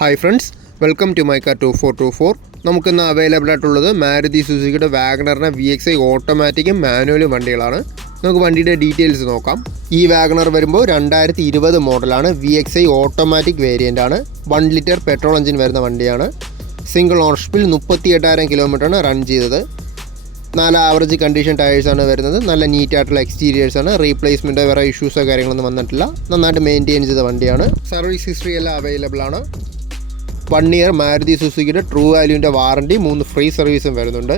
Hi friends, welcome to my car 2424. നമുക്കിന്ന് available ആയിട്ടുള്ളത് Maruti സുസുക്കിയുടെ വാഗണറിന്റെ VXi ഓട്ടോമാറ്റിക്കും മാനുവലും വണ്ടികളാണ്. നമുക്ക് വണ്ടിയുടെ ഡീറ്റെയിൽസ് നോക്കാം. ഈ വാഗണർ വരുമ്പോൾ 2020 മോഡലാണ്. VXi ഓട്ടോമാറ്റിക് വേരിയൻ്റ് ആണ്. 1 ലിറ്റർ പെട്രോൾ എഞ്ചിൻ വരുന്ന വണ്ടിയാണ്. സിംഗിൾ ഓണർഷിപ്പിൽ 38,000 കിലോമീറ്ററാണ് റൺ ചെയ്തത്. 4 ആവറേജ് കണ്ടീഷൻ ടയേഴ്സാണ് വരുന്നത്. നല്ല നീറ്റായിട്ടുള്ള എക്സ്റ്റീരിയേഴ്സാണ്. റീപ്ലേസ്മെൻറ്റോ വേറെ ഇഷ്യൂസോ കാര്യങ്ങളൊന്നും വന്നിട്ടില്ല. നന്നായിട്ട് മെയിൻറ്റെയിൻ ചെയ്ത വണ്ടിയാണ്. സർവീസ് ഹിസ്റ്ററി എല്ലാം അവൈലബിൾ ആണ്. 1 ഇയർ മാരുതി സുസുക്കിയുടെ ട്രൂ വാല്യൂവിൻ്റെ വാറണ്ടി, 3 ഫ്രീ സർവീസും വരുന്നുണ്ട്.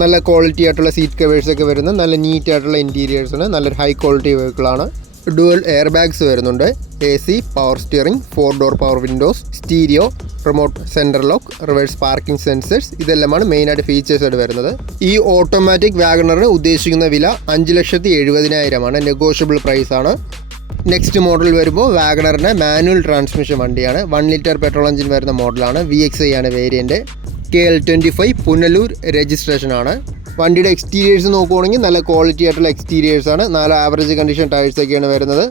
നല്ല ക്വാളിറ്റി ആയിട്ടുള്ള സീറ്റ് കവേഴ്സൊക്കെ വരുന്ന നല്ല നീറ്റ് ആയിട്ടുള്ള ഇൻറ്റീരിയേഴ്സാണ്. നല്ലൊരു ഹൈ ക്വാളിറ്റി വെഹിക്കിളാണ്. ഡുവൽ എയർ ബാഗ്സ് വരുന്നുണ്ട്. AC, power steering, 4 door power windows, stereo, remote centre lock, reverse parking sensors, ഇതെല്ലാമാണ് മെയിനായിട്ട് ഫീച്ചേഴ്സായിട്ട് വരുന്നത്. ഈ ഓട്ടോമാറ്റിക് വാഗണറിന് ഉദ്ദേശിക്കുന്ന വില 5,70,000 നെഗോഷ്യബിൾ പ്രൈസാണ്. നെക്സ്റ്റ് മോഡൽ വരുമ്പോൾ വാഗണറിൻ്റെ മാനുവൽ ട്രാൻസ്മിഷൻ വണ്ടിയാണ്. 1 ലിറ്റർ പെട്രോൾ എഞ്ചിൻ വരുന്ന മോഡലാണ്. VXi ആണ് വേരിയൻറ്റ്. KL25 പുനലൂർ രജിസ്ട്രേഷനാണ്. വണ്ടിയുടെ എക്സ്റ്റീരിയേഴ്സ് നോക്കുകയാണെങ്കിൽ നല്ല ക്വാളിറ്റി ആയിട്ടുള്ള എക്സ്റ്റീരിയേഴ്സാണ്. 4 ആവറേജ് കണ്ടീഷൻ ടയേഴ്സൊക്കെയാണ് വരുന്നത്.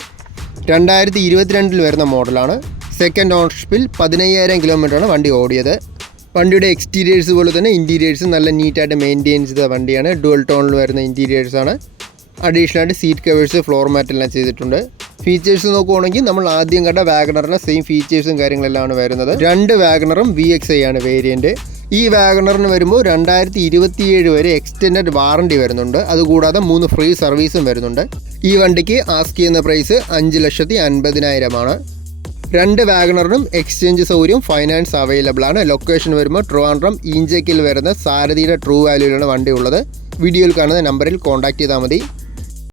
2022 വരുന്ന മോഡലാണ്. സെക്കൻഡ് ഓണർഷിപ്പിൽ 15,000 കിലോമീറ്ററാണ് വണ്ടി ഓടിയത്. വണ്ടിയുടെ എക്സ്റ്റീരിയേഴ്സ് പോലെ തന്നെ ഇൻറ്റീരിയേഴ്സ് നല്ല നീറ്റായിട്ട് മെയിൻറ്റെയിൻ ചെയ്ത വണ്ടിയാണ്. ഡുവൽ ടോണിൽ വരുന്ന ഇൻറ്റീരിയേഴ്സാണ്. അഡീഷണലായിട്ട് സീറ്റ് കവേഴ്സ്, ഫ്ലോർ മാറ്റ് എല്ലാം ചെയ്തിട്ടുണ്ട്. ഫീച്ചേഴ്സ് നോക്കുകയാണെങ്കിൽ നമ്മൾ ആദ്യം കണ്ട വാഗണറിൻ്റെ സെയിം ഫീച്ചേഴ്സും കാര്യങ്ങളെല്ലാം വരുന്നത്. 2 വാഗണറും VXi ആണ് വേരിയൻറ്റ്. ഈ വാഗണറിന് വരുമ്പോൾ 2027 വരെ എക്സ്റ്റെൻഡഡ് വാറണ്ടി വരുന്നുണ്ട്. അതുകൂടാതെ 3 ഫ്രീ സർവീസും വരുന്നുണ്ട്. ഈ വണ്ടിക്ക് ആസ്ക് ചെയ്യുന്ന പ്രൈസ് 5,50,000 2 വാഗണറിനും എക്സ്ചേഞ്ച് സൗകര്യം, ഫൈനാൻസ് അവൈലബിൾ ആണ്. ലൊക്കേഷൻ വരുമ്പോൾ ട്രിവാൻഡ്രം ഈഞ്ചക്കിൽ വരുന്ന സാരഥിയുടെ ട്രൂ വാല്യൂവിലാണ് വണ്ടി ഉള്ളത്. വീഡിയോയിൽ കാണുന്ന നമ്പറിൽ കോൺടാക്ട് ചെയ്താൽ മതി.